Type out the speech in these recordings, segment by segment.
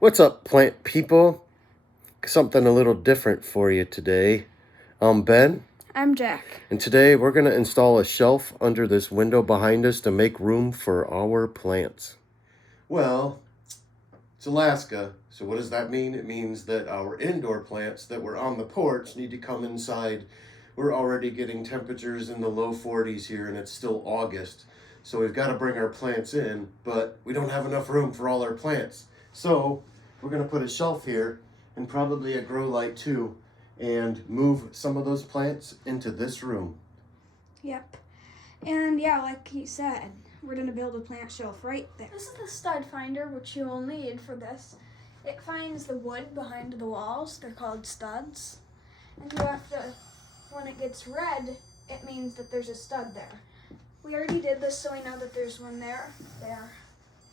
What's up, plant people? Something a little different for you today. I'm Ben, I'm Jack. and today we're going to install a shelf under this window behind us to make room for our plants. Well, it's Alaska, so what does that mean? It means that our indoor plants that were on the porch need to come inside. We're already getting temperatures in the low 40s here, and it's still August. So we've got to bring our plants in, but we don't have enough room for all our plants. So we're going to put a shelf here and probably a grow light too, and move some of those plants into this room. Yep. And yeah, like he said, we're gonna build a plant shelf right there. This is the stud finder, which you will need for this. It finds the wood behind the walls. They're called studs. And you have to, when it gets red, it means that there's a stud there. We already did this, so we know that there's one there,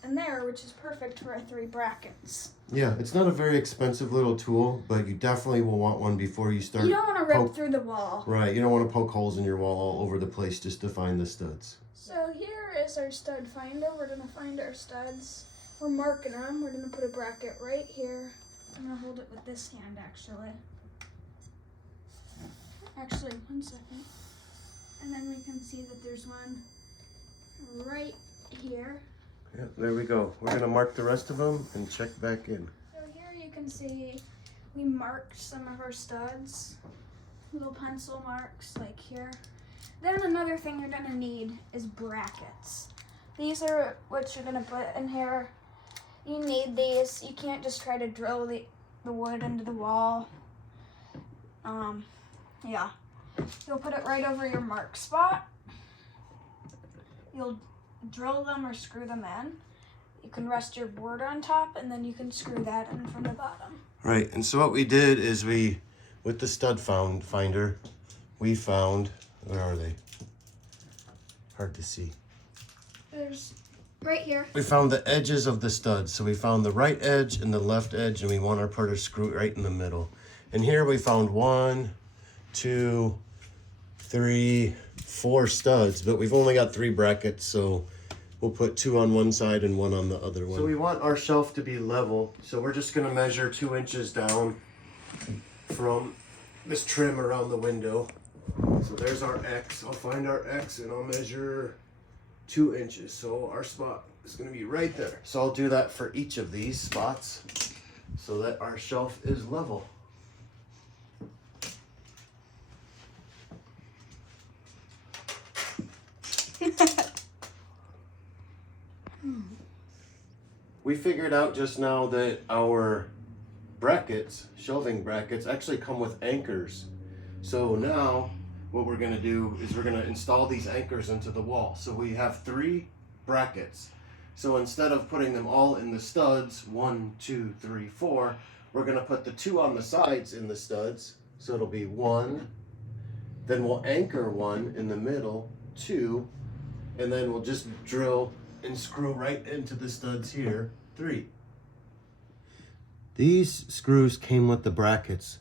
and there, which is perfect for our 3 brackets. Yeah, it's not a very expensive little tool, but you definitely will want one before you start. You don't want to rip through the wall. Right, you don't want to poke holes in your wall all over the place just to find the studs. So here is our stud finder. We're going to find our studs. We're marking them. We're going to put a bracket right here. I'm going to hold it with this hand, actually. Actually, 1 second. And then we can see that there's one right here. Yeah, there we go. We're going to mark the rest of them and check back in. So here you can see we marked some of our studs. Little pencil marks like here. Then another thing you're going to need is brackets. These are what you're going to put in here. You need these. You can't just try to drill the wood into the wall. Yeah. You'll put it right over your mark spot. You'll drill them or screw them in. You can rest your board on top, and then you can screw that in from the bottom. Right, and so what we did is with the stud finder, we found, where are they? Hard to see. There's right here. We found the edges of the studs. So we found the right edge and the left edge, and we want to put our screw right in the middle. And here we found 1, 2, 3, 4 studs, but we've only got 3 brackets, so we'll put 2 on one side and 1 on the other one. So we want our shelf to be level, so we're just going to measure 2 inches down from this trim around the window. So there's our X. I'll find our X and I'll measure 2 inches. So our spot is going to be right there. So I'll do that for each of these spots so that our shelf is level. We figured out just now that our brackets, shelving brackets, actually come with anchors. So now what we're going to do is we're going to install these anchors into the wall. So we have 3 brackets. So instead of putting them all in the studs, 1, 2, 3, 4, we're going to put the 2 on the sides in the studs. So it'll be 1, then we'll anchor 1 in the middle, 2, and then we'll just drill and screw right into the studs here, 3. These screws came with the brackets,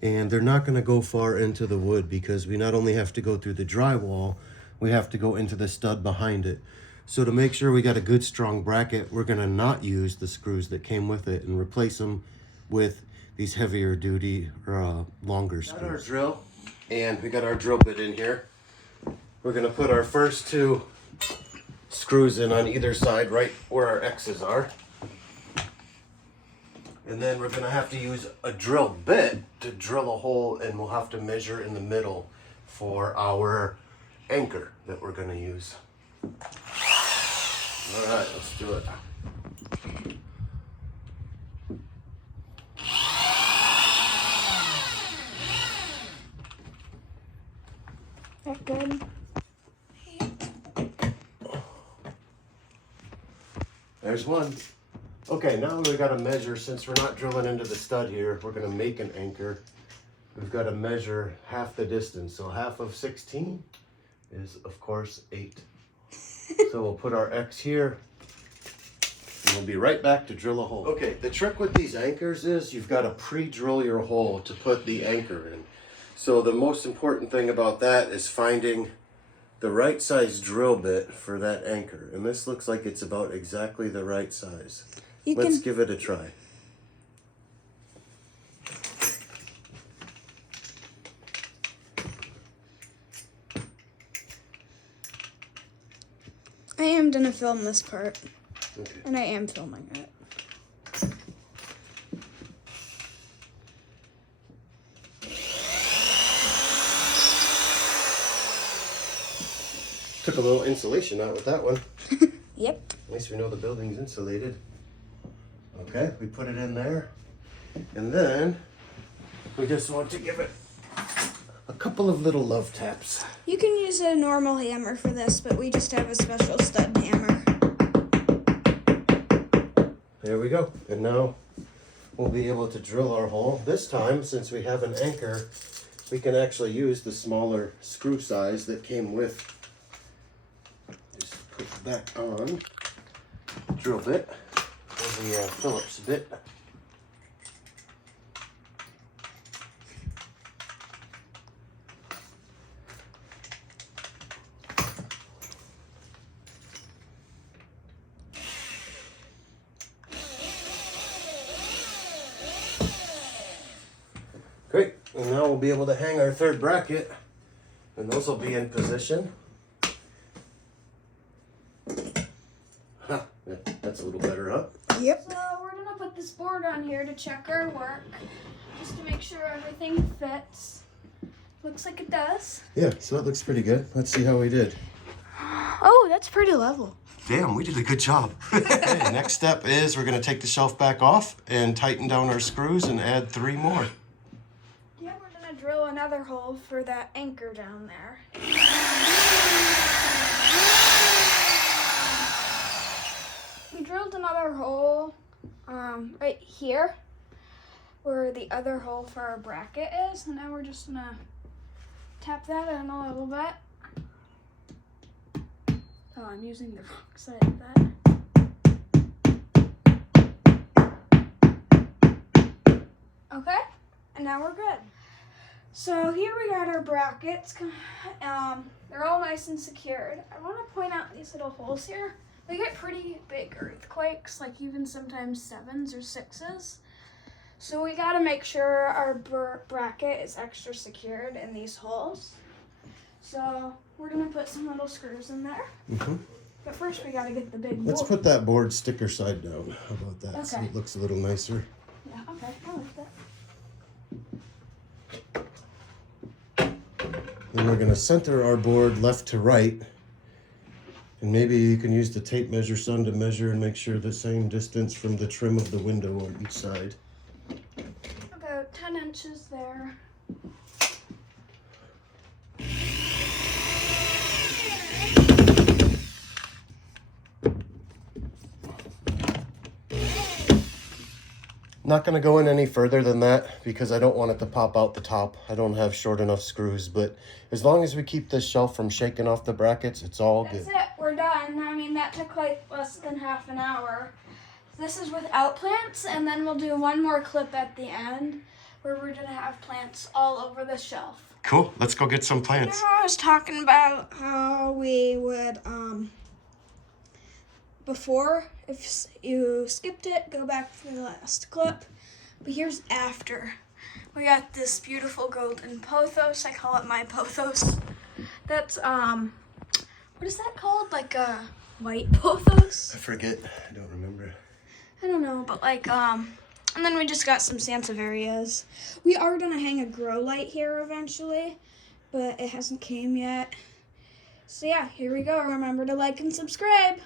and they're not going to go far into the wood because we not only have to go through the drywall, we have to go into the stud behind it. So to make sure we got a good strong bracket, we're going to not use the screws that came with it and replace them with these heavier duty or longer screws. Got our drill, and we got our drill bit in here. We're going to put our first 2 screws in on either side, right where our X's are. And then we're going to have to use a drill bit to drill a hole, and we'll have to measure in the middle for our anchor that we're going to use. All right, let's do it. That good? There's one. Okay, now we've got to measure, since we're not drilling into the stud here, we're going to make an anchor. We've got to measure half the distance. So half of 16 is, of course, 8. So we'll put our X here, and we'll be right back to drill a hole. Okay, the trick with these anchors is you've got to pre-drill your hole to put the anchor in. So the most important thing about that is finding the right size drill bit for that anchor. And this looks like it's about exactly the right size. Let's give it a try. gonna film this part, Okay. and I am filming it. Took a little insulation out with that one. Yep. At least we know the building's insulated. Okay, we put it in there. And then we just want to give it a couple of little love taps. You can use a normal hammer for this, but we just have a special stud hammer. There we go. And now we'll be able to drill our hole. This time, since we have an anchor, we can actually use the smaller screw size that came with. Just put that on. Drill bit. Or the Phillips bit. Great, and now we'll be able to hang our third bracket, and those will be in position. Huh, that's a little better, huh? Yep. So we're gonna put this board on here to check our work, just to make sure everything fits. Looks like it does. Yeah, so that looks pretty good. Let's see how we did. Oh, that's pretty level. Damn, we did a good job. Okay, next step is we're gonna take the shelf back off and tighten down our screws and add 3 more. Yeah, we're gonna drill another hole for that anchor down there. We drilled another hole right here where the other hole for our bracket is, and now we're just gonna tap that in a little bit. Oh, I'm using the wrong side of that. Okay, and now we're good. So here we got our brackets. They're all nice and secured. I want to point out these little holes here. They get pretty big earthquakes, like even sometimes 7s or 6s. So we got to make sure our bracket is extra secured in these holes. So we're going to put some little screws in there. Mm-hmm. But first we got to get the big Let's bolt. put that board sticker side down. How about that? So Okay. it looks a little nicer. Yeah, okay, I like that. Then we're gonna center our board left to right. And maybe you can use the tape measure, son, to measure and make sure the same distance from the trim of the window on each side. About 10 inches there. Not gonna go in any further than that because I don't want it to pop out the top. I don't have short enough screws, but as long as we keep this shelf from shaking off the brackets, it's all That's good. it, we're done. I mean, that took like less than half an hour. This is without plants, and then we'll do one more clip at the end where we're gonna have plants all over the shelf. Cool, let's go get some plants. I was talking about how we would, before, if you skipped it, go back to the last clip. But here's after. We got this beautiful golden pothos. I call it my pothos. That's, what is that called? Like a white pothos? I forget, I don't remember. I don't know, but like, and then we just got some Sansevierias. We are gonna hang a grow light here eventually, but it hasn't came yet. So yeah, here we go. Remember to like and subscribe.